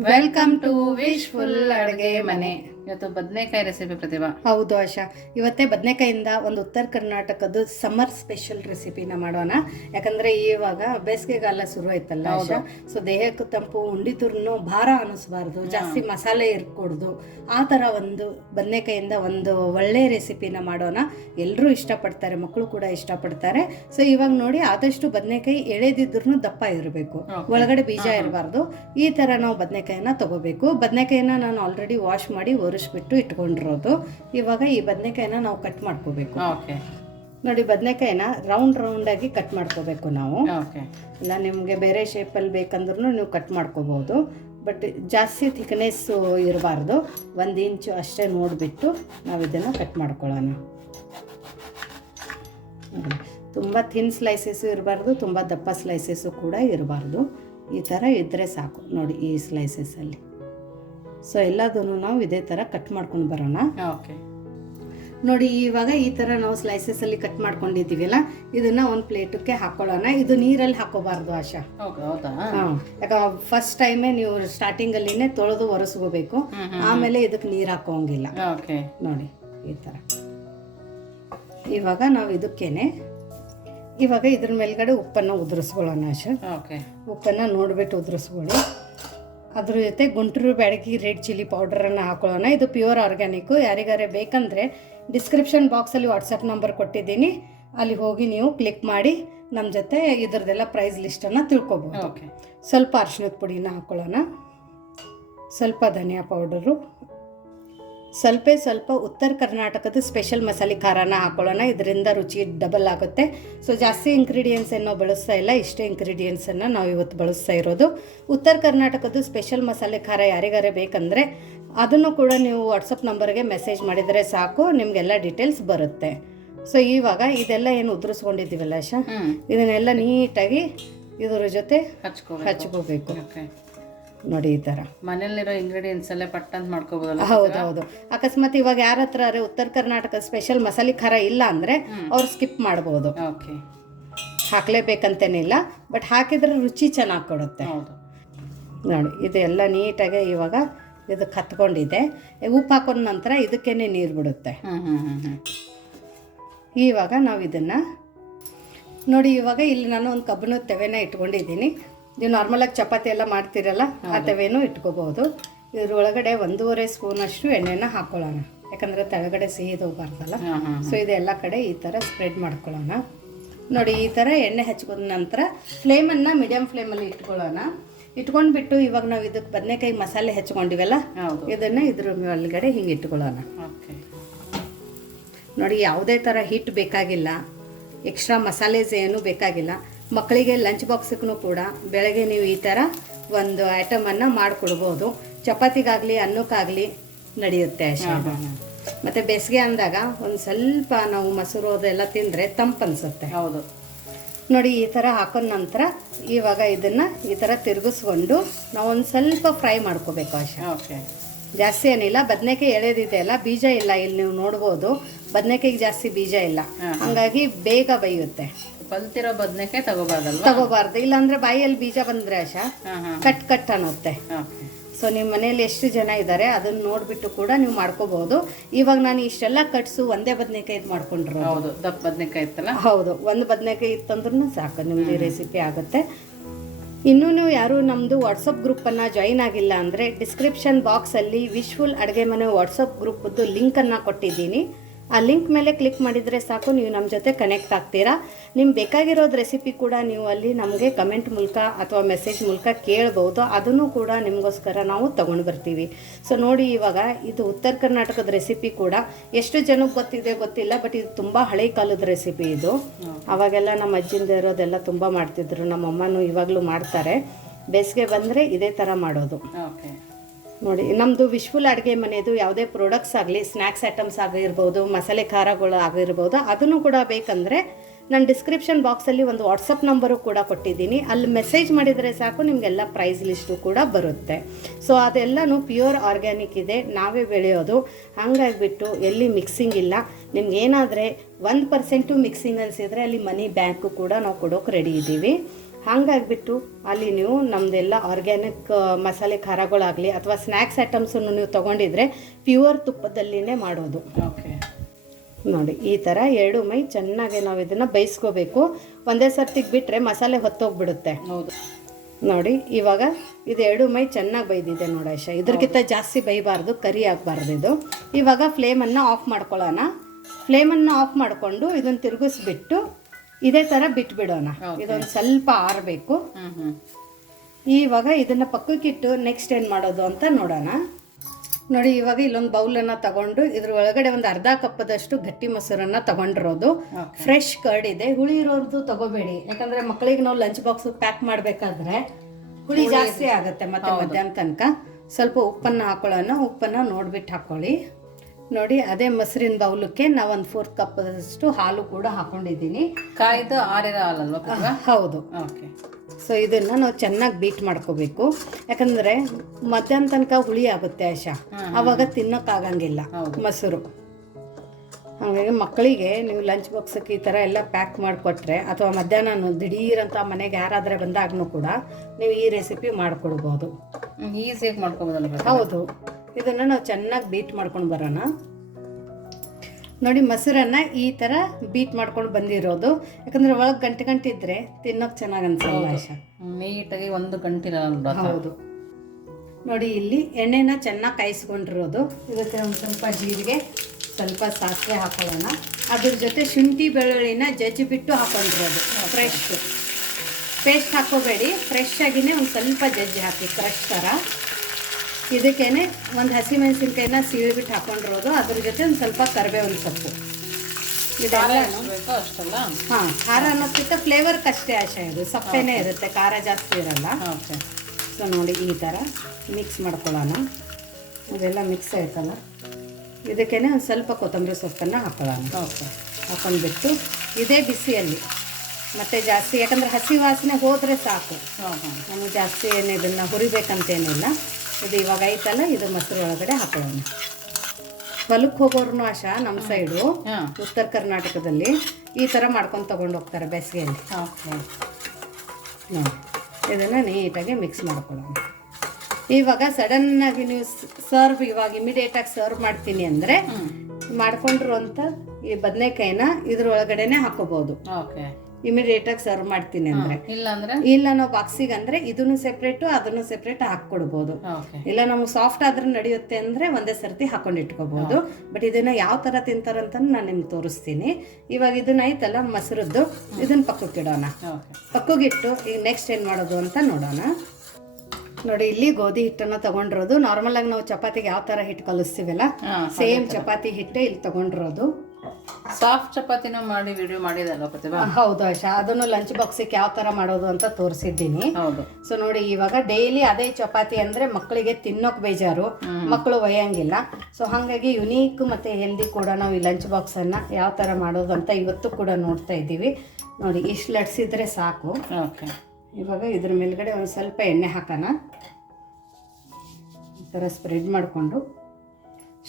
Welcome to wishful ಅಡುಗೆ ಮನೆ. ಇವತ್ತು ಬದನೆಕಾಯಿ ರೆಸಿಪಿ ಪ್ರತಿಭಾ. ಹೌದು ಆಶಾ, ಇವತ್ತೇ ಬದನೆಕಾಯಿಂದ ಒಂದು ಉತ್ತರ ಕರ್ನಾಟಕದ ಸಮ್ಮರ್ ಸ್ಪೆಷಲ್ ರೆಸಿಪಿನ ಮಾಡೋಣ. ಯಾಕಂದ್ರೆ ಇವಾಗ ಬೇಸಿಗೆಗಾಲ ಶುರು ಆಯ್ತಲ್ಲ ಆಶಾ, ಸೊ ದೇಹಕ್ಕೆ ತಂಪು, ಉಂಡಿದ್ರೂ ಭಾರ ಅನ್ನಿಸ್ಬಾರ್ದು, ಜಾಸ್ತಿ ಮಸಾಲೆ ಇರ್ಕೊಡ್ದು, ಆ ಥರ ಒಂದು ಬದನೆಕಾಯಿಂದ ಒಂದು ಒಳ್ಳೆ ರೆಸಿಪಿನ ಮಾಡೋಣ. ಎಲ್ಲರೂ ಇಷ್ಟಪಡ್ತಾರೆ, ಮಕ್ಕಳು ಕೂಡ ಇಷ್ಟಪಡ್ತಾರೆ. ಸೊ ಇವಾಗ ನೋಡಿ, ಆದಷ್ಟು ಬದನೆಕಾಯಿ ಎಳೆದಿದ್ರೂ ದಪ್ಪ ಇರಬೇಕು, ಒಳಗಡೆ ಬೀಜ ಇರಬಾರ್ದು. ಈ ಥರ ನಾವು ಬದನೆಕಾಯಿನ ತಗೋಬೇಕು. ಬದನೆಕಾಯಿನ ನಾನು ಆಲ್ರೆಡಿ ವಾಶ್ ಮಾಡಿ ಒರೆಸ್ಬಿಟ್ಟು ಇಟ್ಕೊಂಡಿರೋದು. ಇವಾಗ ಈ ಬದನೆಕಾಯಿನ ನಾವು ಕಟ್ ಮಾಡ್ಕೋಬೇಕು. ನೋಡಿ, ಬದನೆಕಾಯಿನ ರೌಂಡಾಗಿ ಕಟ್ ಮಾಡ್ಕೋಬೇಕು ನಾವು. ಇಲ್ಲ ನಿಮಗೆ ಬೇರೆ ಶೇಪಲ್ಲಿ ಬೇಕಂದ್ರೂ ನೀವು ಕಟ್ ಮಾಡ್ಕೋಬೋದು, ಬಟ್ ಜಾಸ್ತಿ ಥಿಕ್ನೆಸ್ಸು ಇರಬಾರ್ದು. 1 ಇಂಚು ಅಷ್ಟೇ ನೋಡಿಬಿಟ್ಟು ನಾವು ಇದನ್ನು ಕಟ್ ಮಾಡ್ಕೊಳ್ಳೋಣ. ತುಂಬ ಥಿನ್ ಸ್ಲೈಸಸ್ಸು ಇರಬಾರ್ದು, ತುಂಬ ದಪ್ಪ ಸ್ಲೈಸಸ್ಸು ಕೂಡ ಇರಬಾರ್ದು. ಈ ಥರ ಇದ್ದರೆ ಸಾಕು. ನೋಡಿ, ಈ ಸ್ಲೈಸಸ್ಸಲ್ಲಿ. ಸೊ ಎಲ್ಲದನ್ನು ನಾವು ಇದೇ ಥರ ಕಟ್ ಮಾಡ್ಕೊಂಡು ಬರೋಣ. ನೋಡಿ, ಇವಾಗ ಈ ಥರ ನಾವು ಸ್ಲೈಸಸ್ಸಲ್ಲಿ ಕಟ್ ಮಾಡ್ಕೊಂಡಿದ್ದೀವಲ್ಲ, ಇದನ್ನು ಒಂದು ಪ್ಲೇಟಕ್ಕೆ ಹಾಕೊಳ್ಳೋಣ. ಇದು ನೀರಲ್ಲಿ ಹಾಕೋಬಾರ್ದು ಆಶಾ. ಹಾಂ, ಯಾಕೆ ಫಸ್ಟ್ ಟೈಮೇ ನೀವು ಸ್ಟಾರ್ಟಿಂಗಲ್ಲಿನೇ ತೊಳೆದು ಒರೆಸ್ಕೋಬೇಕು, ಆಮೇಲೆ ಇದಕ್ಕೆ ನೀರು ಹಾಕೋಂಗಿಲ್ಲ. ನೋಡಿ, ಈ ಥರ. ಇವಾಗ ನಾವು ಇವಾಗ ಇದ್ರ ಮೇಲ್ಗಡೆ ಉಪ್ಪನ್ನು ಉದುರಿಸ್ಕೊಳ್ಳೋಣ ಆಶಾ. ಉಪ್ಪನ್ನು ನೋಡಿಬಿಟ್ಟು ಉದುರಿಸ್ಕೊಳ್ಳಿ. ಅದ್ರ ಜೊತೆ ಗುಂಟೂರು ಬ್ಯಾಡಗಿ ರೆಡ್ ಚಿಲ್ಲಿ ಪೌಡರನ್ನು ಹಾಕೊಳ್ಳೋಣ. ಇದು ಪ್ಯೂರ್ ಆರ್ಗ್ಯಾನಿಕ್ಕು. ಯಾರಿಗಾರೆ ಬೇಕಂದರೆ ಡಿಸ್ಕ್ರಿಪ್ಷನ್ ಬಾಕ್ಸಲ್ಲಿ ವಾಟ್ಸಪ್ ನಂಬರ್ ಕೊಟ್ಟಿದ್ದೀನಿ, ಅಲ್ಲಿ ಹೋಗಿ ನೀವು ಕ್ಲಿಕ್ ಮಾಡಿ ನಮ್ಮ ಜೊತೆ ಇದ್ರದ್ದೆಲ್ಲ ಪ್ರೈಸ್ ಲಿಸ್ಟನ್ನು ತಿಳ್ಕೊಬೋದು. ಸ್ವಲ್ಪ ಅರಿಶಿಣದ ಪುಡಿನ ಹಾಕ್ಕೊಳ್ಳೋಣ, ಸ್ವಲ್ಪ ಧನಿಯಾ ಪೌಡರು, ಸ್ವಲ್ಪ ಉತ್ತರ ಕರ್ನಾಟಕದ ಸ್ಪೆಷಲ್ ಮಸಾಲೆ ಖಾರನ ಹಾಕೊಳ್ಳೋಣ. ಇದರಿಂದ ರುಚಿ ಡಬಲ್ ಆಗುತ್ತೆ. ಸೊ ಜಾಸ್ತಿ ಇಂಗ್ರೀಡಿಯೆಂಟ್ಸ್ ಏನೋ ಬಳಸ್ತಾ ಇಲ್ಲ, ಇಷ್ಟೇ ಇಂಗ್ರೀಡಿಯೆಂಟ್ಸನ್ನು ನಾವು ಇವತ್ತು ಬಳಸ್ತಾ ಇರೋದು. ಉತ್ತರ ಕರ್ನಾಟಕದ ಸ್ಪೆಷಲ್ ಮಸಾಲೆ ಖಾರ ಯಾರಿಗಾರೆ ಬೇಕಂದರೆ ಅದನ್ನು ಕೂಡ ನೀವು ವಾಟ್ಸಪ್ ನಂಬರ್ಗೆ ಮೆಸೇಜ್ ಮಾಡಿದರೆ ಸಾಕು, ನಿಮಗೆಲ್ಲ ಡೀಟೇಲ್ಸ್ ಬರುತ್ತೆ. ಸೊ ಇವಾಗ ಇದೆಲ್ಲ ಏನು ಉದುರಿಸ್ಕೊಂಡಿದ್ದೀವಲ್ಲ ಆಶಾ, ಇದನ್ನೆಲ್ಲ ನೀಟಾಗಿ ಇದ್ರ ಜೊತೆ ಹಚ್ಕೋಬೇಕು. ನೋಡಿ, ಈ ಥರ ಮನೆಯಲ್ಲಿರೋ ಇಂಗ್ರೀಡಿಯೆಂಟ್ಸ್ ಎಲ್ಲ ಪಟ್ಟಂತ ಮಾಡ್ಕೋಬೋದಲ್ಲ. ಹೌದೌದು. ಅಕಸ್ಮಾತ್ ಇವಾಗ ಯಾರ ಹತ್ರ ಉತ್ತರ ಕರ್ನಾಟಕ ಸ್ಪೆಷಲ್ ಮಸಾಲೆ ಖಾರ ಇಲ್ಲ ಅಂದರೆ ಅವ್ರು ಸ್ಕಿಪ್ ಮಾಡ್ಬೋದು. ಹಾಕಲೇಬೇಕಂತೇನಿಲ್ಲ, ಬಟ್ ಹಾಕಿದ್ರೆ ರುಚಿ ಚೆನ್ನಾಗಿ ಕೊಡುತ್ತೆ. ನೋಡಿ, ಇದೆಲ್ಲ ನೀಟಾಗಿ ಇವಾಗ ಇದಕ್ಕೆ ಹತ್ಕೊಂಡಿದೆ. ಉಪ್ಪು ಹಾಕೊಂಡ ನಂತರ ಇದಕ್ಕೇನೆ ನೀರು ಬಿಡುತ್ತೆ. ಇವಾಗ ನಾವು ಇದನ್ನು ನೋಡಿ, ಇವಾಗ ಇಲ್ಲಿ ನಾನು ಒಂದು ಕಬ್ಬಿಣದ ತೆವೆನ ಇಟ್ಕೊಂಡಿದ್ದೀನಿ. ನೀವು ನಾರ್ಮಲಾಗಿ ಚಪಾತಿ ಎಲ್ಲ ಮಾಡ್ತೀರಲ್ಲ, ಆ ತವೆನೂ ಇಟ್ಕೋಬಹುದು. ಇದ್ರೊಳಗಡೆ 1.5 ಸ್ಪೂನಷ್ಟು ಎಣ್ಣೆನ ಹಾಕ್ಕೊಳ್ಳೋಣ, ಯಾಕಂದರೆ ತೆಳಗಡೆ ಸಿಹಿದು ಹೋಗ್ಬಾರ್ದಲ್ಲ. ಸೊ ಇದೆಲ್ಲ ಕಡೆ ಈ ಥರ ಸ್ಪ್ರೆಡ್ ಮಾಡ್ಕೊಳ್ಳೋಣ. ನೋಡಿ, ಈ ಥರ ಎಣ್ಣೆ ಹಚ್ಕೊಂಡ ನಂತರ ಫ್ಲೇಮನ್ನು ಮೀಡಿಯಮ್ ಫ್ಲೇಮಲ್ಲಿ ಇಟ್ಕೊಂಡ್ಬಿಟ್ಟು ಇವಾಗ ನಾವು ಇದಕ್ಕೆ ಬದನೆಕಾಯಿ ಮಸಾಲೆ ಹೆಚ್ಕೊಂಡಿವಲ್ಲ, ಇದನ್ನು ಇದ್ರ ಒಳಗಡೆ ಹಿಂಗೆ ಇಟ್ಕೊಳ್ಳೋಣ. ನೋಡಿ, ಯಾವುದೇ ಥರ ಹಿಟ್ ಬೇಕಾಗಿಲ್ಲ, ಎಕ್ಸ್ಟ್ರಾ ಮಸಾಲೆಸ್ ಏನೂ ಬೇಕಾಗಿಲ್ಲ. ಮಕ್ಕಳಿಗೆ ಲಂಚ್ ಬಾಕ್ಸಿಗೂ ಕೂಡ ಬೆಳಗ್ಗೆ ನೀವು ಈ ಥರ ಒಂದು ಐಟಮನ್ನು ಮಾಡಿಕೊಡ್ಬೋದು. ಚಪಾತಿಗಾಗಲಿ ಅನ್ನಕ್ಕಾಗಲಿ ನಡೆಯುತ್ತೆ ಅಷ್ಟೇ. ಮತ್ತು ಬೇಸಿಗೆ ಅಂದಾಗ ಒಂದು ಸ್ವಲ್ಪ ನಾವು ಮೊಸರು ಅದೆಲ್ಲ ತಿಂದರೆ ತಂಪು ಅನಿಸುತ್ತೆ. ಹೌದು. ನೋಡಿ, ಈ ಥರ ಹಾಕೊಂಡ ನಂತರ ಇವಾಗ ಇದನ್ನು ಈ ಥರ ತಿರುಗಿಸ್ಕೊಂಡು ನಾವು ಒಂದು ಸ್ವಲ್ಪ ಫ್ರೈ ಮಾಡ್ಕೋಬೇಕು ಆಶಾ. ಜಾಸ್ತಿ ಏನಿಲ್ಲ. ಬದನೆಕಾಯಿ ಎಳೆದಿದೆ ಅಲ್ಲ, ಬೀಜ ಇಲ್ಲ. ಇಲ್ಲಿ ನೀವು ನೋಡ್ಬೋದು, ಬದನೆಕಾಯಿಗೆ ಜಾಸ್ತಿ ಬೀಜ ಇಲ್ಲ, ಹಾಗಾಗಿ ಬೇಗ ಬೇಯುತ್ತೆ. ಕಲ್ತಿರೋ ಬದನೆಕಾಯಿ ತಗೋಬಾರ್ದು, ಇಲ್ಲಾಂದ್ರೆ ಬಾಯಿಯಲ್ಲಿ ಬೀಜ ಬಂದ್ರೆ ಆಶಾ ಕಟ್ ಅನ್ನುತ್ತೆ. ಸೊ ನಿಮ್ಮ ಮನೇಲಿ ಎಷ್ಟು ಜನ ಇದ್ದಾರೆ ಅದನ್ನ ನೋಡ್ಬಿಟ್ಟು ಕೂಡ ನೀವು ಮಾಡ್ಕೋಬಹುದು. ಇವಾಗ ನಾನು ಇಷ್ಟೆಲ್ಲ ಕಟ್ಸು ಒಂದೇ ಬದನೆಕಾಯಿ ಮಾಡ್ಕೊಂಡ್ರು. ದಪ್ಪ ಬದನೆಕಾಯಿ ಇತ್ತಲ್ಲ. ಹೌದು, ಒಂದು ಬದನೆಕಾಯಿ ಇತ್ತಂದ್ರೂ ಸಾಕು, ನಿಮ್ದು ರೆಸಿಪಿ ಆಗುತ್ತೆ. ಇನ್ನೂ ನೀವು ಯಾರು ನಮ್ಮದು ವಾಟ್ಸಪ್ ಗ್ರೂಪನ್ನು ಜಾಯಿನ್ ಆಗಿಲ್ಲ ಅಂದರೆ ಡಿಸ್ಕ್ರಿಪ್ಷನ್ ಬಾಕ್ಸಲ್ಲಿ ವಿಶ್ಫುಲ್ ಅಡುಗೆ ಮನೆ ವಾಟ್ಸಪ್ ಗ್ರೂಪದ್ದು ಲಿಂಕನ್ನು ಕೊಟ್ಟಿದ್ದೀನಿ. ಆ ಲಿಂಕ್ ಮೇಲೆ ಕ್ಲಿಕ್ ಮಾಡಿದರೆ ಸಾಕು, ನೀವು ನಮ್ಮ ಜೊತೆ ಕನೆಕ್ಟ್ ಆಗ್ತೀರಾ. ನಿಮ್ಗೆ ಬೇಕಾಗಿರೋದು ರೆಸಿಪಿ ಕೂಡ ನೀವು ಅಲ್ಲಿ ನಮಗೆ ಕಮೆಂಟ್ ಮೂಲಕ ಅಥವಾ ಮೆಸೇಜ್ ಮೂಲಕ ಕೇಳ್ಬೋದು. ಅದನ್ನು ಕೂಡ ನಿಮಗೋಸ್ಕರ ನಾವು ತೊಗೊಂಡು ಬರ್ತೀವಿ. ಸೊ ನೋಡಿ, ಇವಾಗ ಇದು ಉತ್ತರ ಕರ್ನಾಟಕದ ರೆಸಿಪಿ ಕೂಡ ಎಷ್ಟು ಜನಕ್ಕೆ ಗೊತ್ತಿದೆ ಗೊತ್ತಿಲ್ಲ, ಬಟ್ ಇದು ತುಂಬ ಹಳೆ ಕಾಲದ ರೆಸಿಪಿ. ಇದು ಅವಾಗೆಲ್ಲ ನಮ್ಮ ಅಜ್ಜಿಂದ ಇರೋದೆಲ್ಲ ತುಂಬ ಮಾಡ್ತಿದ್ರು, ನಮ್ಮ ಅಮ್ಮನೂ ಇವಾಗಲೂ ಮಾಡ್ತಾರೆ. ಬೇಸಿಗೆ ಬಂದರೆ ಇದೇ ಥರ ಮಾಡೋದು. ನೋಡಿ, ನಮ್ಮದು ವಿಶ್ಫುಲ್ ಅಡುಗೆ ಮನೆಯದು ಯಾವುದೇ ಪ್ರಾಡಕ್ಟ್ಸ್ ಆಗಲಿ, ಸ್ನ್ಯಾಕ್ಸ್ ಐಟಮ್ಸ್ ಆಗಿರ್ಬೋದು, ಮಸಾಲೆ ಖಾರಗಳು ಆಗಿರ್ಬೋದು, ಅದನ್ನು ಕೂಡ ಬೇಕಂದರೆ ನಾನು ಡಿಸ್ಕ್ರಿಪ್ಷನ್ ಬಾಕ್ಸಲ್ಲಿ ಒಂದು ವಾಟ್ಸಪ್ ನಂಬರು ಕೂಡ ಕೊಟ್ಟಿದ್ದೀನಿ. ಅಲ್ಲಿ ಮೆಸೇಜ್ ಮಾಡಿದರೆ ಸಾಕು, ನಿಮಗೆಲ್ಲ ಪ್ರೈಸ್ ಲಿಸ್ಟು ಕೂಡ ಬರುತ್ತೆ. ಸೊ ಅದೆಲ್ಲನೂ ಪ್ಯೂರ್ ಆರ್ಗ್ಯಾನಿಕ್ ಇದೆ, ನಾವೇ ಬೆಳೆಯೋದು. ಹಾಗಾಗಿಬಿಟ್ಟು ಎಲ್ಲಿ ಮಿಕ್ಸಿಂಗ್ ಇಲ್ಲ. ನಿಮ್ಗೇನಾದರೆ 1% ಮಿಕ್ಸಿಂಗ್ ಅನಿಸಿದರೆ ಅಲ್ಲಿ ಮನಿ ಬ್ಯಾಂಕು ಕೂಡ ನಾವು ಕೊಡೋಕೆ ರೆಡಿ ಇದ್ದೀವಿ. ಹಾಗಾಗಿಬಿಟ್ಟು ಅಲ್ಲಿ ನೀವು ನಮ್ಮದೆಲ್ಲ ಆರ್ಗ್ಯಾನಿಕ್ ಮಸಾಲೆ ಖಾರಗಳಾಗಲಿ ಅಥವಾ ಸ್ನ್ಯಾಕ್ಸ್ ಐಟಮ್ಸನ್ನು ನೀವು ತೊಗೊಂಡಿದ್ರೆ ಪ್ಯೂರ್ ತುಪ್ಪದಲ್ಲಿನೇ ಮಾಡೋದು. ಓಕೆ, ನೋಡಿ ಈ ಥರ 2 ಮೈ ಚೆನ್ನಾಗಿ ನಾವು ಇದನ್ನು ಬೇಯಿಸ್ಕೋಬೇಕು. ಒಂದೇ ಸರ್ತಿಗೆ ಬಿಟ್ಟರೆ ಮಸಾಲೆ ಹೊತ್ತೋಗ್ಬಿಡುತ್ತೆ. ಹೌದು. ನೋಡಿ ಇವಾಗ ಇದು 2 ಮೈ ಚೆನ್ನಾಗಿ ಬೈದಿದೆ ನೋಡಿ ಆಯಿಷಾ. ಇದ್ರಕ್ಕಿಂತ ಜಾಸ್ತಿ ಬೈಬಾರ್ದು, ಕರಿ ಆಗಬಾರ್ದು ಇದು. ಇವಾಗ ಫ್ಲೇಮನ್ನು ಆಫ್ ಮಾಡ್ಕೊಳ್ಳೋಣ. ಫ್ಲೇಮನ್ನು ಆಫ್ ಮಾಡಿಕೊಂಡು ಇದನ್ನು ತಿರುಗಿಸ್ಬಿಟ್ಟು ಇದೇ ಥರ ಬಿಟ್ಬಿಡೋಣ. ಇದೊಂದು ಸ್ವಲ್ಪ ಆರಬೇಕು. ಇವಾಗ ಇದನ್ನು ಪಕ್ಕಕ್ಕಿಟ್ಟು ನೆಕ್ಸ್ಟ್ ಏನು ಮಾಡೋದು ಅಂತ ನೋಡೋಣ. ನೋಡಿ ಇವಾಗ ಇಲ್ಲೊಂದು ಬೌಲನ್ನು ತಗೊಂಡು ಇದ್ರ ಒಳಗಡೆ ಒಂದು ಅರ್ಧ ಕಪ್ಪದಷ್ಟು ಗಟ್ಟಿ ಮೊಸರನ್ನು ತಗೊಂಡಿರೋದು. ಫ್ರೆಶ್ ಕರ್ಡ್ ಇದೆ. ಹುಳಿ ಇರೋದು ತಗೋಬೇಡಿ, ಯಾಕಂದರೆ ಮಕ್ಕಳಿಗೆ ನಾವು ಲಂಚ್ ಬಾಕ್ಸ್ ಪ್ಯಾಕ್ ಮಾಡಬೇಕಾದ್ರೆ ಹುಳಿ ಜಾಸ್ತಿ ಆಗುತ್ತೆ ಮತ್ತೆ ಮಧ್ಯಾಹ್ನ ತನಕ. ಸ್ವಲ್ಪ ಉಪ್ಪನ್ನು ಹಾಕೊಳ್ಳೋಣ. ಉಪ್ಪನ್ನು ನೋಡ್ಬಿಟ್ಟು ಹಾಕ್ಕೊಳ್ಳಿ. ನೋಡಿ ಅದೇ ಮೊಸರಿನ ಬೌಲಕ್ಕೆ ನಾವು ಒಂದು 4 ಕಪ್ಪದಷ್ಟು ಹಾಲು ಕೂಡ ಹಾಕೊಂಡಿದ್ದೀನಿ. ಕಾಯ್ದು ಆರಿರೋ ಹಾಲಲ್ವಾ? ಹೌದು. ಓಕೆ. ಸೊ ಇದನ್ನು ನಾವು ಚೆನ್ನಾಗಿ ಬೀಟ್ ಮಾಡ್ಕೋಬೇಕು, ಯಾಕಂದರೆ ಮಧ್ಯಾಹ್ನ ತನಕ ಹುಳಿ ಆಗುತ್ತೆ ಆಶಾ, ಆವಾಗ ತಿನ್ನೋಕ್ಕಾಗಂಗಿಲ್ಲ ಮೊಸರು. ಹಾಗಾಗಿ ಮಕ್ಕಳಿಗೆ ನೀವು ಲಂಚ್ ಬಾಕ್ಸಕ್ಕೆ ಈ ಥರ ಎಲ್ಲ ಪ್ಯಾಕ್ ಮಾಡಿಕೊಟ್ರೆ ಅಥವಾ ಮಧ್ಯಾಹ್ನ ದಿಢೀರಂತ ಮನೆಗೆ ಯಾರಾದರೆ ಬಂದಾಗೂ ಕೂಡ ನೀವು ಈ ರೆಸಿಪಿ ಮಾಡಿಕೊಡ್ಬೋದು. ಈಸಿಯಾಗಿ ಮಾಡ್ಕೊಬೋದಲ್ಲ? ಹೌದು. ಇದನ್ನು ನಾವು ಚೆನ್ನಾಗಿ ಬೀಟ್ ಮಾಡ್ಕೊಂಡು ಬರೋಣ. ನೋಡಿ ಮೊಸರನ್ನು ಈ ಥರ ಬೀಟ್ ಮಾಡ್ಕೊಂಡು ಬಂದಿರೋದು, ಯಾಕಂದರೆ ಒಳಗೆ ಗಂಟೆ ಇದ್ದರೆ ತಿನ್ನೋಕೆ ಚೆನ್ನಾಗಿ ಅನ್ಸಲ್ಲ ಆಶಾ. ನೀಟಾಗಿ 1 ಗಂಟೆ ಇರಲ್ಲ. ಹೌದು. ನೋಡಿ ಇಲ್ಲಿ ಎಣ್ಣೆನ ಚೆನ್ನಾಗಿ ಕಾಯಿಸ್ಕೊಂಡಿರೋದು. ಇದಕ್ಕೆ ಒಂದು ಸ್ವಲ್ಪ ಜೀರಿಗೆ, ಸ್ವಲ್ಪ ಸಾಸಿವೆ ಹಾಕೊಳ್ಳೋಣ. ಅದ್ರ ಜೊತೆ ಶುಂಠಿ ಬೆಳ್ಳುಳ್ಳಿನ ಜಜ್ಜಿಬಿಟ್ಟು ಹಾಕೊಂಡಿರೋದು. ಫ್ರೆಶ್ ಪೇಸ್ಟ್ ಹಾಕೋಬೇಡಿ, ಫ್ರೆಶ್ ಆಗಿನೇ ಒಂದು ಸ್ವಲ್ಪ ಜಜ್ಜಿ ಹಾಕಿ ಕ್ರಶ್ ಥರ. ಇದಕ್ಕೇನೆ ಒಂದು ಹಸಿಮೆಣಸಿನ್ಕಾಯಿನ ಸೀಳ್ಬಿಟ್ಟು ಹಾಕೊಂಡಿರೋದು. ಅದ್ರ ಜೊತೆ ಒಂದು ಸ್ವಲ್ಪ ಕರಿಬೇವಿನ ಸೊಪ್ಪು. ಇದೆಲ್ಲ ಅಷ್ಟಲ್ಲ? ಹಾಂ, ಖಾರ ಅನ್ನೋದಕ್ಕಿಂತ ಫ್ಲೇವರ್ಗೆ ಅಷ್ಟೇ ಆಶಾ. ಇದು ಸಪ್ಪೆನೇ ಇರುತ್ತೆ, ಖಾರ ಜಾಸ್ತಿ ಇರಲ್ಲ. ಓಕೆ. ಸೊ ನೋಡಿ ಈ ಥರ ಮಿಕ್ಸ್ ಮಾಡ್ಕೊಳ್ಳೋಣ. ಇದೆಲ್ಲ ಮಿಕ್ಸ್ ಆಯ್ತಲ್ಲ, ಇದಕ್ಕೇನೆ ಒಂದು ಸ್ವಲ್ಪ ಕೊತ್ತಂಬರಿ ಸೊಪ್ಪನ್ನು ಹಾಕೊಳ್ಳೋಣ. ಓಕೆ. ಹಾಕೊಂಡ್ಬಿಟ್ಟು ಇದೇ ಬಿಸಿಯಲ್ಲಿ ಮತ್ತೆ ಜಾಸ್ತಿ, ಯಾಕಂದರೆ ಹಸಿ ವಾಸನೆ ಹೋದರೆ ಸಾಕು, ನಮಗೆ ಜಾಸ್ತಿ ಏನು ಇದನ್ನು ಹುರಿಬೇಕಂತೇನಿಲ್ಲ. ಇದು ಇವಾಗ ಐತಲ್ಲ, ಇದು ಮೊಸರು ಒಳಗಡೆ ಹಾಕೊಳ್ಳೋಣ. ಹೊಲಕ್ಕೆ ಹೋಗೋರು ಆಶಾ ನಮ್ಮ ಸೈಡು ಉತ್ತರ ಕರ್ನಾಟಕದಲ್ಲಿ ಈ ಥರ ಮಾಡ್ಕೊಂಡು ತೊಗೊಂಡು ಹೋಗ್ತಾರೆ ಬೇಸಿಗೆಯಲ್ಲಿ. ನೋಡಿ ಇದನ್ನು ನೀಟಾಗಿ ಮಿಕ್ಸ್ ಮಾಡ್ಕೊಳ್ಳೋಣ. ಇವಾಗ ಸಡನ್ನಾಗಿ ನೀವು ಸರ್ವ್ ಇವಾಗ ಇಮಿಡಿಯೇಟಾಗಿ ಸರ್ವ್ ಮಾಡ್ತೀನಿ ಅಂದರೆ ಮಾಡ್ಕೊಂಡ್ರು ಅಂತ ಈ ಬದನೆಕಾಯಿನ ಇದ್ರೊಳಗಡೆನೆ ಹಾಕೋಬಹುದು. ಓಕೆ. ಇಮಿಡಿಯೇಟಾಗಿ ಸರ್ವ್ ಮಾಡ್ತೀನಿ ಅಂದರೆ, ಇಲ್ಲ ನಾವು ಬಾಕ್ಸಿಗೆ ಅಂದರೆ ಇದನ್ನು ಸೆಪ್ರೇಟು ಅದನ್ನು ಸೆಪ್ರೇಟ್ ಹಾಕ್ಕೊಡ್ಬೋದು. ಇಲ್ಲ ನಮಗೆ ಸಾಫ್ಟ್ ಆದ್ರೆ ನಡೆಯುತ್ತೆ ಅಂದರೆ ಒಂದೇ ಸರ್ತಿ ಹಾಕೊಂಡು ಇಟ್ಕೋಬಹುದು. ಬಟ್ ಇದನ್ನ ಯಾವ ಥರ ತಿಂತಾರಂತ ನಾನು ನಿಮ್ಗೆ ತೋರಿಸ್ತೀನಿ. ಇವಾಗ ಇದನ್ನ ಐತಲ್ಲ ಮೊಸರದ್ದು, ಇದನ್ನ ಪಕ್ಕಕ್ಕಿಡೋಣ. ಪಕ್ಕಗಿಟ್ಟು ಈಗ ನೆಕ್ಸ್ಟ್ ಏನು ಮಾಡೋದು ಅಂತ ನೋಡೋಣ. ನೋಡಿ ಇಲ್ಲಿ ಗೋಧಿ ಹಿಟ್ಟನ್ನು ತಗೊಂಡಿರೋದು. ನಾರ್ಮಲ್ ಆಗಿ ನಾವು ಚಪಾತಿಗೆ ಯಾವ ಥರ ಹಿಟ್ಟು ಕಲಿಸ್ತೀವಲ್ಲ, ಸೇಮ್ ಚಪಾತಿ ಹಿಟ್ಟೆ ಇಲ್ಲಿ ತಗೊಂಡಿರೋದು. ಸಾಫ್ಟ್ ಚಪಾತಿನ ಮಾಡಿ ವಿಡಿಯೋ ಮಾಡಿದಲ್ಲ ಪ್ರತಿಭಾ? ಹೌದು ಆಶಾ, ಅದನ್ನು ಲಂಚ್ ಬಾಕ್ಸಿಗೆ ಯಾವ ಥರ ಮಾಡೋದು ಅಂತ ತೋರಿಸಿದ್ದೀನಿ. ಹೌದು. ಸೊ ನೋಡಿ ಇವಾಗ ಡೈಲಿ ಅದೇ ಚಪಾತಿ ಅಂದರೆ ಮಕ್ಕಳಿಗೆ ತಿನ್ನೋಕೆ ಬೇಜಾರು, ಮಕ್ಕಳು ಒಯ್ಯಂಗಿಲ್ಲ. ಸೊ ಹಾಗಾಗಿ ಯುನೀಕ್ ಮತ್ತು ಹೆಲ್ದಿ ಕೂಡ ನಾವು ಈ ಲಂಚ್ ಬಾಕ್ಸನ್ನು ಯಾವ ಥರ ಮಾಡೋದು ಅಂತ ಇವತ್ತು ಕೂಡ ನೋಡ್ತಾ ಇದ್ದೀವಿ. ನೋಡಿ ಇಷ್ಟು ಲಟ್ಸಿದ್ರೆ ಸಾಕು. ಓಕೆ. ಇವಾಗ ಇದ್ರ ಮೇಲ್ಗಡೆ ಒಂದು ಸ್ವಲ್ಪ ಎಣ್ಣೆ ಹಾಕೋಣ. ಈ ಥರ ಸ್ಪ್ರೆಡ್ ಮಾಡಿಕೊಂಡು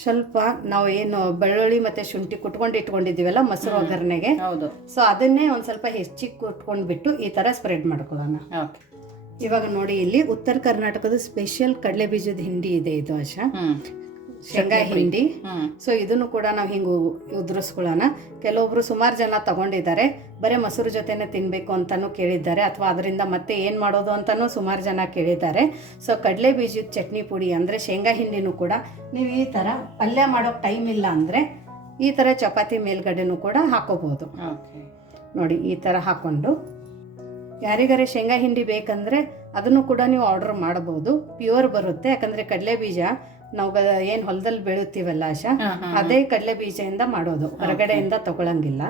ಸ್ವಲ್ಪ ನಾವು ಏನು ಬೆಳ್ಳುಳ್ಳಿ ಮತ್ತು ಶುಂಠಿ ಕುಟ್ಕೊಂಡು ಇಟ್ಕೊಂಡಿದ್ದೀವಲ್ಲ ಮೊಸರು ಒಗ್ಗರಣೆಗೆ, ಹೌದು, ಸೊ ಅದನ್ನೇ ಒಂದು ಸ್ವಲ್ಪ ಹೆಚ್ಚಿಗೆ ಕುಟ್ಕೊಂಡ್ಬಿಟ್ಟು ಈ ಥರ ಸ್ಪ್ರೆಡ್ ಮಾಡ್ಕೊಳ್ಳೋಣ. ಇವಾಗ ನೋಡಿ ಇಲ್ಲಿ ಉತ್ತರ ಕರ್ನಾಟಕದ ಸ್ಪೆಷಲ್ ಕಡಲೆ ಬೀಜದ ಹಿಂಡಿ ಇದೆ ಇದು ಆಶಾ, ಶೇಂಗಾ ಹಿಂಡಿ. ಸೊ ಇದನ್ನು ಕೂಡ ನಾವು ಹಿಂಗೆ ಉದುರಿಸ್ಕೊಳ್ಳೋಣ. ಕೆಲವೊಬ್ರು ಸುಮಾರು ಜನ ತಗೊಂಡಿದ್ದಾರೆ, ಬರೀ ಮೊಸರು ಜೊತೆನೆ ತಿನ್ನಬೇಕು ಅಂತಲೂ ಕೇಳಿದ್ದಾರೆ, ಅಥವಾ ಅದರಿಂದ ಮತ್ತೆ ಏನು ಮಾಡೋದು ಅಂತಲೂ ಸುಮಾರು ಜನ ಕೇಳಿದ್ದಾರೆ. ಸೊ ಕಡಲೆ ಬೀಜದ ಚಟ್ನಿ ಪುಡಿ ಅಂದರೆ ಶೇಂಗಾ ಹಿಂಡಿನೂ ಕೂಡ ನೀವು ಈ ಥರ ಪಲ್ಯ ಮಾಡೋಕ್ಕೆ ಟೈಮ್ ಇಲ್ಲ ಅಂದರೆ ಈ ಥರ ಚಪಾತಿ ಮೇಲ್ಗಡೆನೂ ಕೂಡ ಹಾಕೋಬೋದು. ನೋಡಿ ಈ ಥರ ಹಾಕ್ಕೊಂಡು, ಯಾರಿಗಾರೆ ಶೇಂಗಾ ಹಿಂಡಿ ಬೇಕಂದರೆ ಅದನ್ನು ಕೂಡ ನೀವು ಆರ್ಡರ್ ಮಾಡ್ಬೋದು. ಪ್ಯೂರ್ ಬರುತ್ತೆ, ಯಾಕಂದರೆ ಕಡಲೆ ಬೀಜ ನಾವು ಏನು ಹೊಲದಲ್ಲಿ ಬೆಳುತ್ತೀವಲ್ಲ ಆಶಾ, ಅದೇ ಕಡಲೆ ಬೀಜದಿಂದ ಮಾಡೋದು, ಹೊರಗಡೆಯಿಂದ ತಗೊಳಂಗಿಲ್ಲ.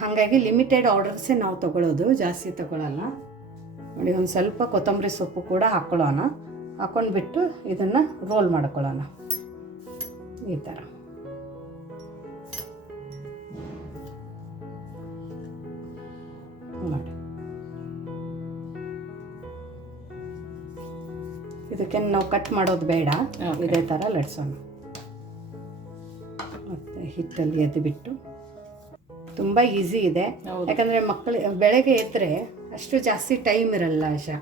ಹಾಗಾಗಿ ಲಿಮಿಟೆಡ್ ಆರ್ಡರ್ಸೇ ನಾವು ತಗೊಳ್ಳೋದು, ಜಾಸ್ತಿ ತಗೊಳ್ಳಲ್ಲ. ನೋಡಿ ಒಂದು ಸ್ವಲ್ಪ ಕೊತ್ತಂಬರಿ ಸೊಪ್ಪು ಕೂಡ ಹಾಕ್ಕೊಳ್ಳೋಣ. ಹಾಕೊಂಡ್ಬಿಟ್ಟು ಇದನ್ನು ರೋಲ್ ಮಾಡ್ಕೊಳ್ಳೋಣ ಈ ಥರ. ನೋಡಿ ಇದಕ್ಕೆ ನಾವು ಕಟ್ ಮಾಡೋದು ಬೇಡ, ಇದೇ ಥರ ಲಟ್ಸೋಣ. ಮತ್ತು ಹಿಟ್ಟಲ್ಲಿ ಎದ್ದು ಬಿಟ್ಟು ತುಂಬ ಈಸಿ ಇದೆ, ಯಾಕಂದರೆ ಮಕ್ಕಳು ಬೆಳಗ್ಗೆ ಎದ್ದರೆ ಅಷ್ಟು ಜಾಸ್ತಿ ಟೈಮ್ ಇರಲ್ಲ ಆಶಾ.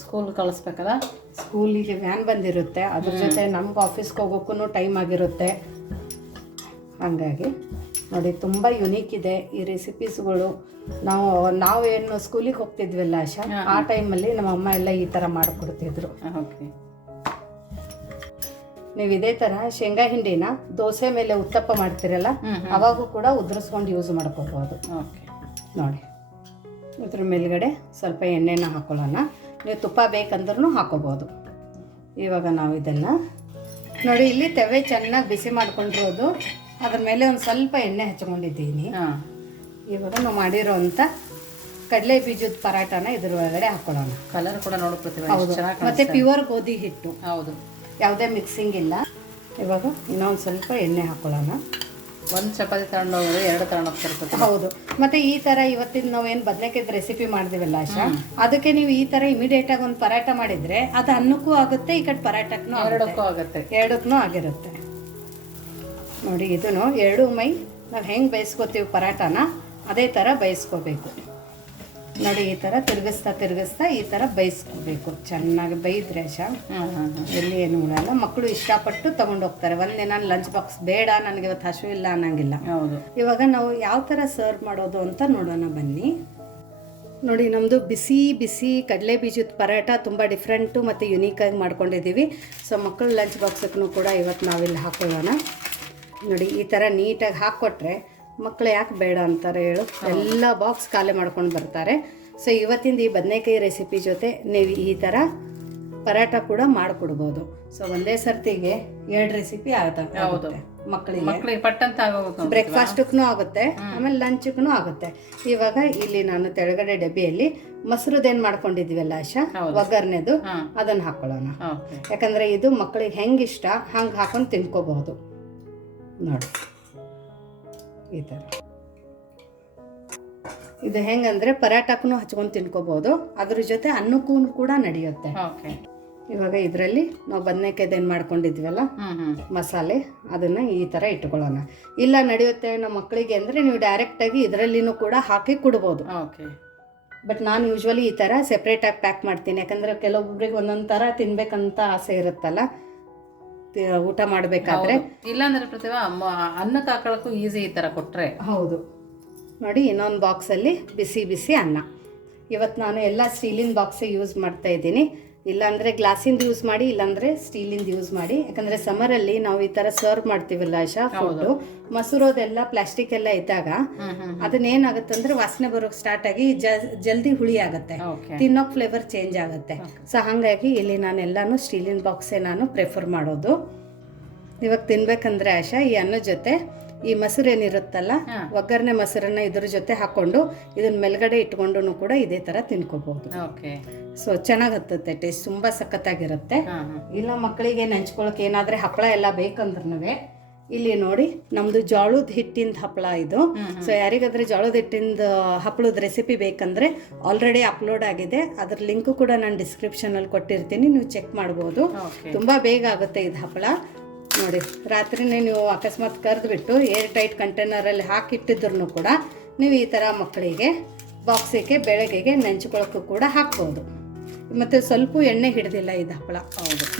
ಸ್ಕೂಲ್ ಕಳಿಸ್ಬೇಕಲ್ಲ, ಸ್ಕೂಲಿಗೆ ವ್ಯಾನ್ ಬಂದಿರುತ್ತೆ, ಅದ್ರ ಜೊತೆ ನಮ್ಗೆ ಆಫೀಸ್ಗೆ ಹೋಗೋಕ್ಕೂ ಟೈಮ್ ಆಗಿರುತ್ತೆ. ಹಾಗಾಗಿ ನೋಡಿ ತುಂಬ ಯುನೀಕ್ ಇದೆ ಈ ರೆಸಿಪೀಸ್ಗಳು. ನಾವೇನು ಸ್ಕೂಲಿಗೆ ಹೋಗ್ತಿದ್ವಲ್ಲ ಆಶಾ, ಆ ಟೈಮಲ್ಲಿ ನಮ್ಮ ಅಮ್ಮ ಎಲ್ಲ ಈ ಥರ ಮಾಡಿಕೊಡ್ತಿದ್ರು. ಓಕೆ. ನೀವು ಇದೇ ಥರ ಶೇಂಗಾ ಹಿಂಡಿನ ದೋಸೆ ಮೇಲೆ ಉತ್ತಪ್ಪ ಮಾಡ್ತೀರಲ್ಲ, ಅವಾಗೂ ಕೂಡ ಉದುರಿಸ್ಕೊಂಡು ಯೂಸ್ ಮಾಡ್ಕೋಬೋದು. ಓಕೆ. ನೋಡಿ, ಇದ್ರ ಮೇಲ್ಗಡೆ ಸ್ವಲ್ಪ ಎಣ್ಣೆನ ಹಾಕೊಳ್ಳೋಣ. ನೀವು ತುಪ್ಪ ಬೇಕಂದ್ರೂ ಹಾಕೋಬೋದು. ಇವಾಗ ನಾವು ಇದನ್ನು ನೋಡಿ, ಇಲ್ಲಿ ತವೆ ಚೆನ್ನಾಗಿ ಬಿಸಿ ಮಾಡ್ಕೊಂಡಿರೋದು, ಅದ್ರ ಮೇಲೆ ಒಂದು ಸ್ವಲ್ಪ ಎಣ್ಣೆ ಹಚ್ಕೊಂಡಿದ್ದೀನಿ. ಇವಾಗ ನಾವು ಮಾಡಿರೋಂಥ ಕಡಲೆ ಬೀಜದ ಪರಾಟನ ಇದ್ರ ಒಳಗಡೆ ಹಾಕೊಳ್ಳೋಣ. ಕಲರ್ ಕೂಡ ನೋಡ್ಕೊತೀವಿ. ಹೌದು, ಮತ್ತೆ ಪ್ಯೂರ್ ಗೋಧಿ ಹಿಟ್ಟು, ಹೌದು, ಯಾವುದೇ ಮಿಕ್ಸಿಂಗ್ ಇಲ್ಲ. ಇವಾಗ ಇನ್ನೊಂದು ಸ್ವಲ್ಪ ಎಣ್ಣೆ ಹಾಕೊಳ್ಳೋಣ. ಒಂದು ಚಪಾತಿ ತಗೊಂಡು ಹೋಗೋದು 2 ತಗೊಂಡು ಹೋಗ್ತಿರ್ತೀವಿ. ಹೌದು, ಮತ್ತೆ ಈ ಥರ ಇವತ್ತಿನ ನಾವೇನು ಬದನೆಕಾಯ್ದು ರೆಸಿಪಿ ಮಾಡಿದಿವಲ್ಲ ಆಶಾ, ಅದಕ್ಕೆ ನೀವು ಈ ಥರ ಇಮಿಡಿಯೇಟಾಗಿ ಒಂದು ಪರಾಟ ಮಾಡಿದರೆ ಅದು ಅನ್ನಕ್ಕೂ ಆಗುತ್ತೆ, ಈ ಕಡೆ ಪರಾಟಕ್ಕೂ ಆಗುತ್ತೆ, ಎರಡಕ್ಕೂ ಆಗಿರುತ್ತೆ. ನೋಡಿ, ಇದನ್ನು ಎರಡು ಮೈ ನಾವು ಹೆಂಗೆ ಬೇಯಿಸ್ಕೋತೀವಿ ಪರಾಟನ ಅದೇ ಥರ ಬೇಯಿಸ್ಕೋಬೇಕು. ನೋಡಿ, ಈ ಥರ ತಿರುಗಿಸ್ತಾ ಈ ಥರ ಬೇಯಿಸ್ಕೋಬೇಕು. ಚೆನ್ನಾಗಿ ಬೇಯಿದ್ರೆ ಆಶಾ ಎಲ್ಲಿ ಏನು ಉಳಲ್ಲ. ಮಕ್ಕಳು ಇಷ್ಟಪಟ್ಟು ತೊಗೊಂಡು ಹೋಗ್ತಾರೆ. ಒಂದಿನ ಲಂಚ್ ಬಾಕ್ಸ್ ಬೇಡ, ನನಗೆ ಇವತ್ತು ಹಸಿವು ಇಲ್ಲ ಅನ್ನಂಗಿಲ್ಲ. ಹೌದು. ಇವಾಗ ನಾವು ಯಾವ ಥರ ಸರ್ವ್ ಮಾಡೋದು ಅಂತ ನೋಡೋಣ ಬನ್ನಿ. ನೋಡಿ, ನಮ್ಮದು ಬಿಸಿ ಬಿಸಿ ಕಡಲೆ ಬೀಜದ ಪರಾಟ ತುಂಬ ಡಿಫ್ರೆಂಟು ಮತ್ತು ಯುನೀಕಾಗಿ ಮಾಡ್ಕೊಂಡಿದ್ದೀವಿ. ಸೊ ಮಕ್ಕಳು ಲಂಚ್ ಬಾಕ್ಸಕ್ಕೂ ಕೂಡ ಇವತ್ತು ನಾವಿಲ್ಲಿ ಹಾಕೊಳ್ಳೋಣ. ನೋಡಿ, ಈ ಥರ ನೀಟಾಗಿ ಹಾಕ್ಕೊಟ್ರೆ ಮಕ್ಕಳು ಯಾಕೆ ಬೇಡ ಅಂತಾರೆ ಹೇಳು, ಎಲ್ಲ ಬಾಕ್ಸ್ ಖಾಲಿ ಮಾಡ್ಕೊಂಡು ಬರ್ತಾರೆ. ಸೊ ಇವತ್ತಿಂದ ಈ ಬದನೆಕಾಯಿ ರೆಸಿಪಿ ಜೊತೆ ನೀವು ಈ ಥರ ಪರಾಟ ಕೂಡ ಮಾಡಿಕೊಡ್ಬೋದು. ಸೊ ಒಂದೇ ಸರ್ತಿಗೆ 2 ರೆಸಿಪಿ ಆಗುತ್ತೆ ಮಕ್ಕಳಿಗೆ ಪಟ್ಟಂತ ಆಗೋಗುತ್ತೆ. ಬ್ರೇಕ್ಫಾಸ್ಟಕ್ಕೂ ಆಗುತ್ತೆ, ಆಮೇಲೆ ಲಂಚ್ಗೂ ಆಗುತ್ತೆ. ಇವಾಗ ಇಲ್ಲಿ ನಾನು ತೆಳಗಡೆ ಡಬ್ಬಿಯಲ್ಲಿ ಮೊಸರುದೇನು ಮಾಡ್ಕೊಂಡಿದ್ದೀವಲ್ಲ ಆಶಾ, ಒಗ್ಗರಣೆದು, ಅದನ್ನು ಹಾಕೊಳ್ಳೋಣ. ಯಾಕಂದರೆ ಇದು ಮಕ್ಕಳಿಗೆ ಹೆಂಗೆ ಇಷ್ಟ ಹಂಗೆ ಹಾಕೊಂಡು ತಿನ್ಕೋಬಹುದು. ನೋಡಿ, ಈ ಥರ ಇದು ಹೆಂಗಂದ್ರೆ ಪರಾಟಕ್ಕೂ ಹಚ್ಕೊಂಡು ತಿನ್ಕೋಬಹುದು, ಅದ್ರ ಜೊತೆ ಅನ್ನಕ್ಕೂ ಕೂಡ ನಡೆಯುತ್ತೆ. ಇವಾಗ ಇದರಲ್ಲಿ ನಾವು ಬದನೆಕಾಯ್ದೇನು ಮಾಡ್ಕೊಂಡಿದ್ವಲ್ಲ ಮಸಾಲೆ, ಅದನ್ನು ಈ ಥರ ಇಟ್ಕೊಳ್ಳೋಣ. ಇಲ್ಲ ನಡೆಯುತ್ತೆ ನಮ್ಮ ಮಕ್ಕಳಿಗೆ ಅಂದರೆ ನೀವು ಡೈರೆಕ್ಟಾಗಿ ಇದರಲ್ಲಿನೂ ಕೂಡ ಹಾಕಿ ಕೊಡ್ಬೋದು. ಬಟ್ ನಾನು ಯೂಶ್ವಲಿ ಈ ಥರ ಸೆಪ್ರೇಟಾಗಿ ಪ್ಯಾಕ್ ಮಾಡ್ತೀನಿ. ಯಾಕಂದರೆ ಕೆಲವೊಬ್ಬರಿಗೆ ಒಂದೊಂದು ಥರ ತಿನ್ಬೇಕಂತ ಆಸೆ ಇರುತ್ತಲ್ಲ ಊಟ ಮಾಡಬೇಕಾದ್ರೆ. ಇಲ್ಲಾಂದ್ರೆ ಪ್ರತಿಭಾ ಅನ್ನಕ್ಕೆ ಹಾಕೊಳ್ಳೋಕ್ಕೂ ಈಸಿ ಈ ಥರ ಕೊಟ್ಟರೆ. ಹೌದು. ನೋಡಿ, ಇನ್ನೊಂದು ಬಾಕ್ಸಲ್ಲಿ ಬಿಸಿ ಬಿಸಿ ಅನ್ನ. ಇವತ್ತು ನಾನು ಎಲ್ಲ ಸ್ಟೀಲಿನ ಬಾಕ್ಸೇ ಯೂಸ್ ಮಾಡ್ತಾ ಇದ್ದೀನಿ. ಇಲ್ಲಾಂದರೆ ಗ್ಲಾಸಿಂದ ಯೂಸ್ ಮಾಡಿ, ಇಲ್ಲಾಂದರೆ ಸ್ಟೀಲಿಂದ ಯೂಸ್ ಮಾಡಿ. ಯಾಕಂದರೆ ಸಮರಲ್ಲಿ ನಾವು ಈ ಥರ ಸರ್ವ್ ಮಾಡ್ತೀವಲ್ಲ ಆಶಾ ಫುಡ್ಡು, ಮೊಸರೋದೆಲ್ಲ ಪ್ಲಾಸ್ಟಿಕ್ ಎಲ್ಲ ಇದ್ದಾಗ ಅದನ್ನೇನಾಗುತ್ತಂದ್ರೆ ವಾಸನೆ ಬರೋಕ್ಕೆ ಸ್ಟಾರ್ಟ್ ಆಗಿ ಜಲ್ದಿ ಹುಳಿ ಆಗುತ್ತೆ, ತಿನ್ನೋಕೆ ಫ್ಲೇವರ್ ಚೇಂಜ್ ಆಗುತ್ತೆ. ಸೊ ಹಾಗಾಗಿ ಇಲ್ಲಿ ನಾನೆಲ್ಲಾನು ಸ್ಟೀಲಿನ ಬಾಕ್ಸೇ ನಾನು ಪ್ರಿಫರ್ ಮಾಡೋದು. ಇವಾಗ ತಿನ್ಬೇಕಂದ್ರೆ ಆಶಾ ಈ ಅನ್ನದ ಜೊತೆ ಈ ಮೊಸರು ಏನಿರುತ್ತಲ್ಲ, ಒಗ್ಗರಣೆ ಮೊಸರನ್ನ ಇದ್ರ ಜೊತೆ ಹಾಕೊಂಡು ಇದನ್ನ ಮೇಲ್ಗಡೆ ಇಟ್ಕೊಂಡು ಕೂಡ ಇದೇ ಥರ ತಿನ್ಕೋಬಹುದು. ಸೊ ಚೆನ್ನಾಗಿ ಹತ್ತುತ್ತೆ, ಟೇಸ್ಟ್ ತುಂಬ ಸಖತ್ತಾಗಿರುತ್ತೆ. ಇಲ್ಲ ಮಕ್ಕಳಿಗೆ ನೆಂಚ್ಕೊಳಕ್ಕೆ ಏನಾದರೆ ಹಪ್ಪಳ ಎಲ್ಲ ಬೇಕಂದ್ರೂ ಇಲ್ಲಿ ನೋಡಿ, ನಮ್ಮದು ಜೋಳದ ಹಿಟ್ಟಿಂದ ಹಪ್ಪಳ ಇದು. ಸೊ ಯಾರಿಗಾದ್ರೆ ಜೋಳದ ಹಿಟ್ಟಿಂದ ಹಪ್ಪಳದ ರೆಸಿಪಿ ಬೇಕಂದ್ರೆ ಆಲ್ರೆಡಿ ಅಪ್ಲೋಡ್ ಆಗಿದೆ, ಅದ್ರ ಲಿಂಕು ಕೂಡ ನಾನು ಡಿಸ್ಕ್ರಿಪ್ಷನಲ್ಲಿ ಕೊಟ್ಟಿರ್ತೀನಿ, ನೀವು ಚೆಕ್ ಮಾಡ್ಬೋದು. ತುಂಬ ಬೇಗ ಆಗುತ್ತೆ ಇದು ಹಪ್ಪಳ. ನೋಡಿ, ರಾತ್ರಿನೇ ನೀವು ಅಕಸ್ಮಾತ್ ಕರೆದ್ಬಿಟ್ಟು ಏರ್ ಟೈಟ್ ಕಂಟೈನರಲ್ಲಿ ಹಾಕಿಟ್ಟಿದ್ರು ಕೂಡ ನೀವು ಈ ಥರ ಮಕ್ಕಳಿಗೆ ಬಾಕ್ಸಿಗೆ ಬೆಳಗ್ಗೆಗೆ ನೆಂಚ್ಕೊಳ್ಳೋಕ್ಕೂ ಕೂಡ ಹಾಕ್ಬೋದು. ಮತ್ತು ಸ್ವಲ್ಪ ಎಣ್ಣೆ ಹಿಡ್ದಿಲ್ಲ ಇದು ಹಪ್ಪಳ.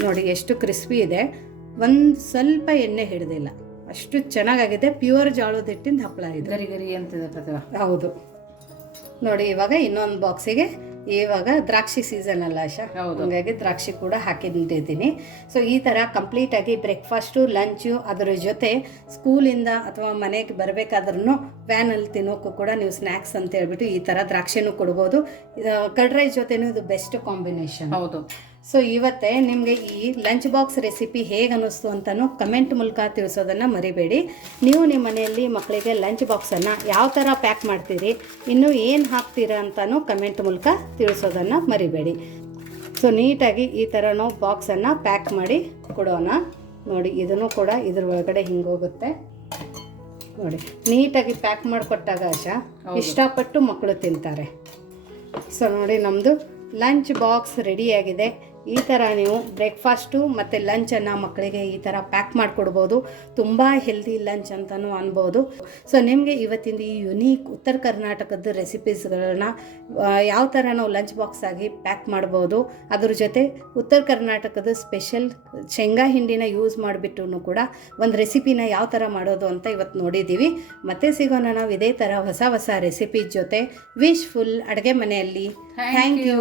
ನೋಡಿ ಎಷ್ಟು ಕ್ರಿಸ್ಪಿ ಇದೆ, ಒಂದು ಸ್ವಲ್ಪ ಎಣ್ಣೆ ಹಿಡ್ದಿಲ್ಲ, ಅಷ್ಟು ಚೆನ್ನಾಗಾಗಿದೆ. ಪ್ಯೂರ್ ಜೋಳದ ಹಿಟ್ಟಿಂದ ಹಪ್ಪಳ ಇದು. ಗರಿ ಗರಿ ಅಂತಿದೆ ಪ್ರತಿಭಾ. ಹೌದು. ನೋಡಿ, ಇವಾಗ ಇನ್ನೊಂದು ಬಾಕ್ಸಿಗೆ ಇವಾಗ ದ್ರಾಕ್ಷಿ ಸೀಸನ್ ಅಲ್ಲ ಆಶಾ, ಹಾಗಾಗಿ ದ್ರಾಕ್ಷಿ ಕೂಡ ಹಾಕಿಟ್ಟಿದ್ದೀನಿ. ಸೊ ಈ ಥರ ಕಂಪ್ಲೀಟಾಗಿ ಬ್ರೇಕ್ಫಾಸ್ಟು ಲಂಚು ಅದರ ಜೊತೆ ಸ್ಕೂಲಿಂದ ಅಥವಾ ಮನೆಗೆ ಬರಬೇಕಾದ್ರೂ ವ್ಯಾನಲ್ಲಿ ತಿನ್ನೋಕ್ಕೂ ಕೂಡ ನೀವು ಸ್ನ್ಯಾಕ್ಸ್ ಅಂತ ಹೇಳ್ಬಿಟ್ಟು ಈ ಥರ ದ್ರಾಕ್ಷಿನೂ ಕೊಡ್ಬೋದು. ಕರ್ಡ್ ರೈಸ್ ಜೊತೆನೂ ಇದು ಬೆಸ್ಟ್ ಕಾಂಬಿನೇಷನ್. ಹೌದು. ಸೊ ಇವತ್ತೇ ನಿಮಗೆ ಈ ಲಂಚ್ ಬಾಕ್ಸ್ ರೆಸಿಪಿ ಹೇಗೆ ಅನ್ನಿಸ್ತು ಅಂತಲೂ ಕಮೆಂಟ್ ಮೂಲಕ ತಿಳಿಸೋದನ್ನು ಮರಿಬೇಡಿ. ನೀವು ನಿಮ್ಮ ಮನೆಯಲ್ಲಿ ಮಕ್ಕಳಿಗೆ ಲಂಚ್ ಬಾಕ್ಸನ್ನು ಯಾವ ಥರ ಪ್ಯಾಕ್ ಮಾಡ್ತೀರಿ, ಇನ್ನೂ ಏನು ಹಾಕ್ತೀರಾ ಅಂತಲೂ ಕಮೆಂಟ್ ಮೂಲಕ ತಿಳಿಸೋದನ್ನು ಮರಿಬೇಡಿ. ಸೊ ನೀಟಾಗಿ ಈ ಥರ ನಾವು ಬಾಕ್ಸನ್ನು ಪ್ಯಾಕ್ ಮಾಡಿ ಕೊಡೋಣ. ನೋಡಿ, ಇದನ್ನು ಕೂಡ ಇದ್ರ ಒಳಗಡೆ ಹಿಂಗೋಗುತ್ತೆ. ನೋಡಿ, ನೀಟಾಗಿ ಪ್ಯಾಕ್ ಮಾಡಿಕೊಟ್ಟಾಗ ಆಶಾ ಇಷ್ಟಪಟ್ಟು ಮಕ್ಕಳು ತಿಂತಾರೆ. ಸೊ ನೋಡಿ, ನಮ್ಮದು ಲಂಚ್ ಬಾಕ್ಸ್ ರೆಡಿಯಾಗಿದೆ. ಈ ಥರ ನೀವು ಬ್ರೇಕ್ಫಾಸ್ಟು ಮತ್ತು ಲಂಚನ್ನು ಮಕ್ಕಳಿಗೆ ಈ ಥರ ಪ್ಯಾಕ್ ಮಾಡಿಕೊಡ್ಬೋದು. ತುಂಬ ಹೆಲ್ದಿ ಲಂಚ್ ಅಂತಲೂ ಅನ್ಬೋದು. ಸೊ ನಿಮಗೆ ಇವತ್ತಿಂದ ಈ ಯುನೀಕ್ ಉತ್ತರ ಕರ್ನಾಟಕದ ರೆಸಿಪೀಸ್ಗಳನ್ನ ಯಾವ ಥರ ನಾವು ಲಂಚ್ ಬಾಕ್ಸ್ ಆಗಿ ಪ್ಯಾಕ್ ಮಾಡ್ಬೋದು, ಅದ್ರ ಜೊತೆ ಉತ್ತರ ಕರ್ನಾಟಕದ ಸ್ಪೆಷಲ್ ಶೇಂಗಾ ಹಿಂಡಿನ ಯೂಸ್ ಮಾಡಿಬಿಟ್ಟು ಕೂಡ ಒಂದು ರೆಸಿಪಿನ ಯಾವ ಥರ ಮಾಡೋದು ಅಂತ ಇವತ್ತು ನೋಡಿದ್ದೀವಿ. ಮತ್ತೆ ಸಿಗೋಣ ನಾವು ಇದೇ ಥರ ಹೊಸ ಹೊಸ ರೆಸಿಪಿ ಜೊತೆ ವಿಶ್ಫುಲ್ ಅಡುಗೆ ಮನೆಯಲ್ಲಿ. Thank you.